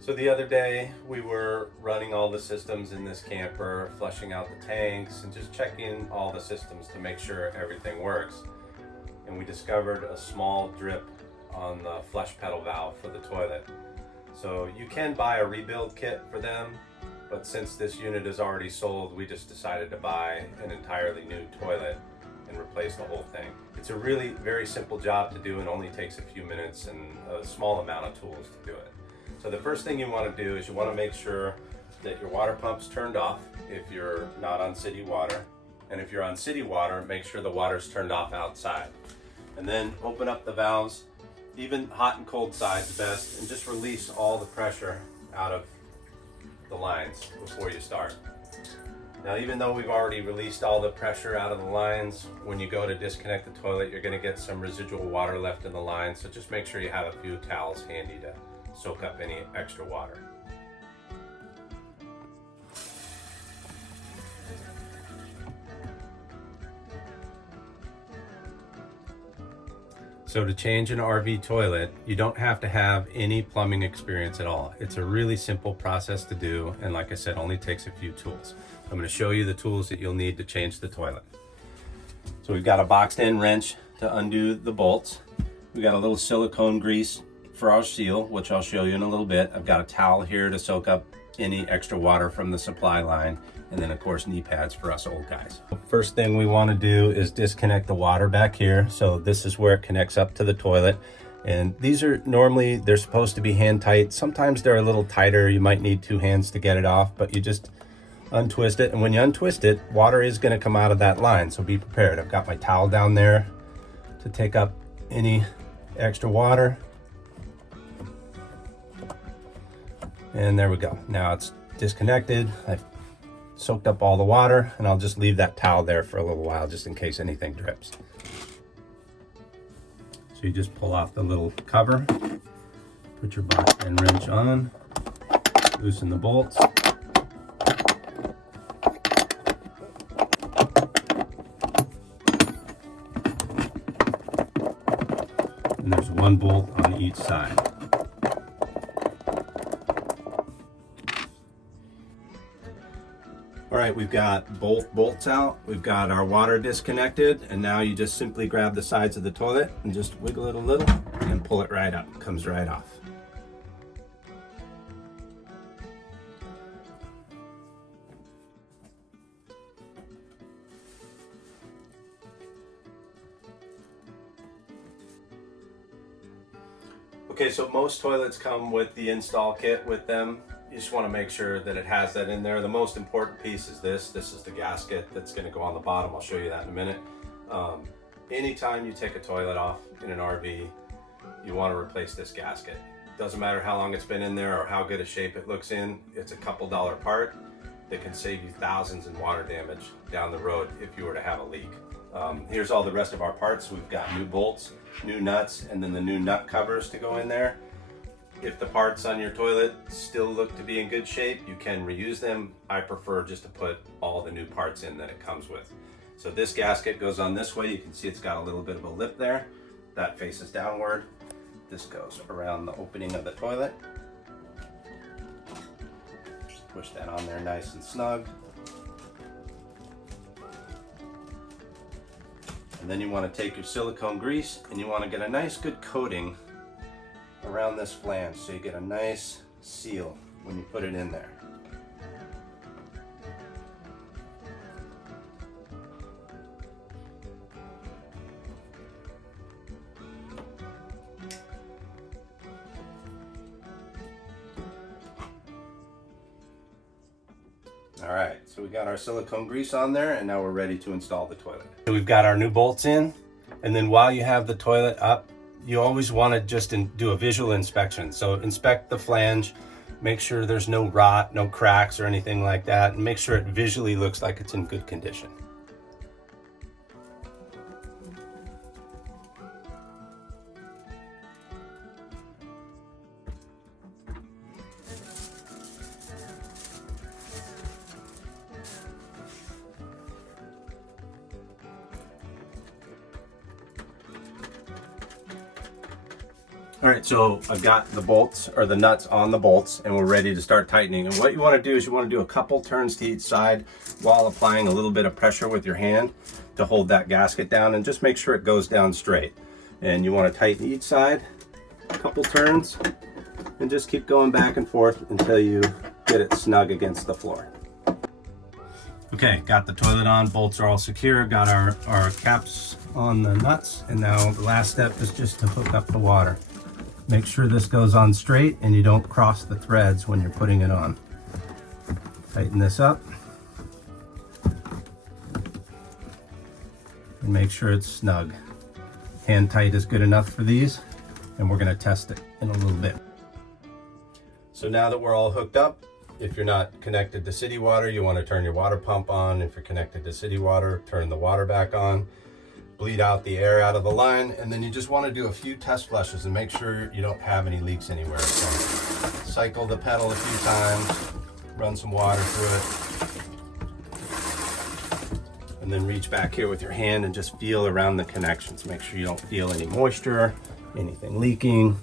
So the other day we were running all the systems in this camper, flushing out the tanks and just checking all the systems to make sure everything works. And we discovered a small drip on the flush pedal valve for the toilet. So you can buy a rebuild kit for them, but since this unit is already sold, we just decided to buy an entirely new toilet and replace the whole thing. It's a really very simple job to do and only takes a few minutes and a small amount of tools to do it. So the first thing you want to do is you want to make sure that your water pump's turned off if you're not on city water. And if you're on city water, make sure the water's turned off outside. And then open up the valves, even hot and cold side's best, and just release all the pressure out of the lines before you start. Now, even though we've already released all the pressure out of the lines, when you go to disconnect the toilet, you're going to get some residual water left in the line. So just make sure you have a few towels handy to soak up any extra water. So to change an RV toilet, you don't have to have any plumbing experience at all. It's a really simple process to do, and like I said, only takes a few tools. I'm going to show you the tools that you'll need to change the toilet. So we've got a boxed end wrench to undo the bolts. We've got a little silicone grease for our seal, which I'll show you in a little bit. I've got a towel here to soak up any extra water from the supply line, and then of course knee pads for us old guys. First thing we want to do is disconnect the water back here. So this is where it connects up to the toilet, and these are normally, they're supposed to be hand tight. Sometimes they're a little tighter, you might need two hands to get it off, but you just untwist it, and when you untwist it, water is going to come out of that line, so be prepared. I've got my towel down there to take up any extra water. And there we go. Now it's disconnected. I've soaked up all the water, and I'll just leave that towel there for a little while just in case anything drips. So you just pull off the little cover, put your box and wrench on, loosen the bolts. And there's one bolt on each side. All right, we've got both bolts out, we've got our water disconnected, and now you just simply grab the sides of the toilet and just wiggle it a little and pull it right up. It comes right off. Okay, so most toilets come with the install kit with them. You just want to make sure that it has that in there. The most important piece is this. This is the gasket that's going to go on the bottom. I'll show you that in a minute. Anytime you take a toilet off in an RV, you want to replace this gasket. Doesn't matter how long it's been in there or how good a shape it looks in. It's a couple dollar part that can save you thousands in water damage down the road if you were to have a leak. Here's all the rest of our parts. We've got new bolts, new nuts, and then the new nut covers to go in there. If the parts on your toilet still look to be in good shape, you can reuse them. I prefer just to put all the new parts in that it comes with. So this gasket goes on this way. You can see it's got a little bit of a lip there. That faces downward. This goes around the opening of the toilet. Push that on there nice and snug. And then you want to take your silicone grease and you want to get a nice good coating around this flange so you get a nice seal when you put it in there. All right, so we got our silicone grease on there, and now we're ready to install the toilet. So we've got our new bolts in, and then while you have the toilet up, you always want to just do a visual inspection. So inspect the flange, make sure there's no rot, no cracks or anything like that, and make sure it visually looks like it's in good condition. All right, so I've got the bolts or the nuts on the bolts and we're ready to start tightening. And what you want to do is you want to do a couple turns to each side while applying a little bit of pressure with your hand to hold that gasket down, and just make sure it goes down straight. And you want to tighten each side, a couple turns, and just keep going back and forth until you get it snug against the floor. Okay, got the toilet on, bolts are all secure, got our caps on the nuts, and now the last step is just to hook up the water. Make sure this goes on straight and you don't cross the threads when you're putting it on. Tighten this up. And make sure it's snug. Hand tight is good enough for these, and we're gonna test it in a little bit. So now that we're all hooked up, if you're not connected to city water, you want to turn your water pump on. If you're connected to city water, turn the water back on. Bleed out the air out of the line, and then you just want to do a few test flushes and make sure you don't have any leaks anywhere. So cycle the pedal a few times, run some water through it, and then reach back here with your hand and just feel around the connections. Make sure you don't feel any moisture, anything leaking.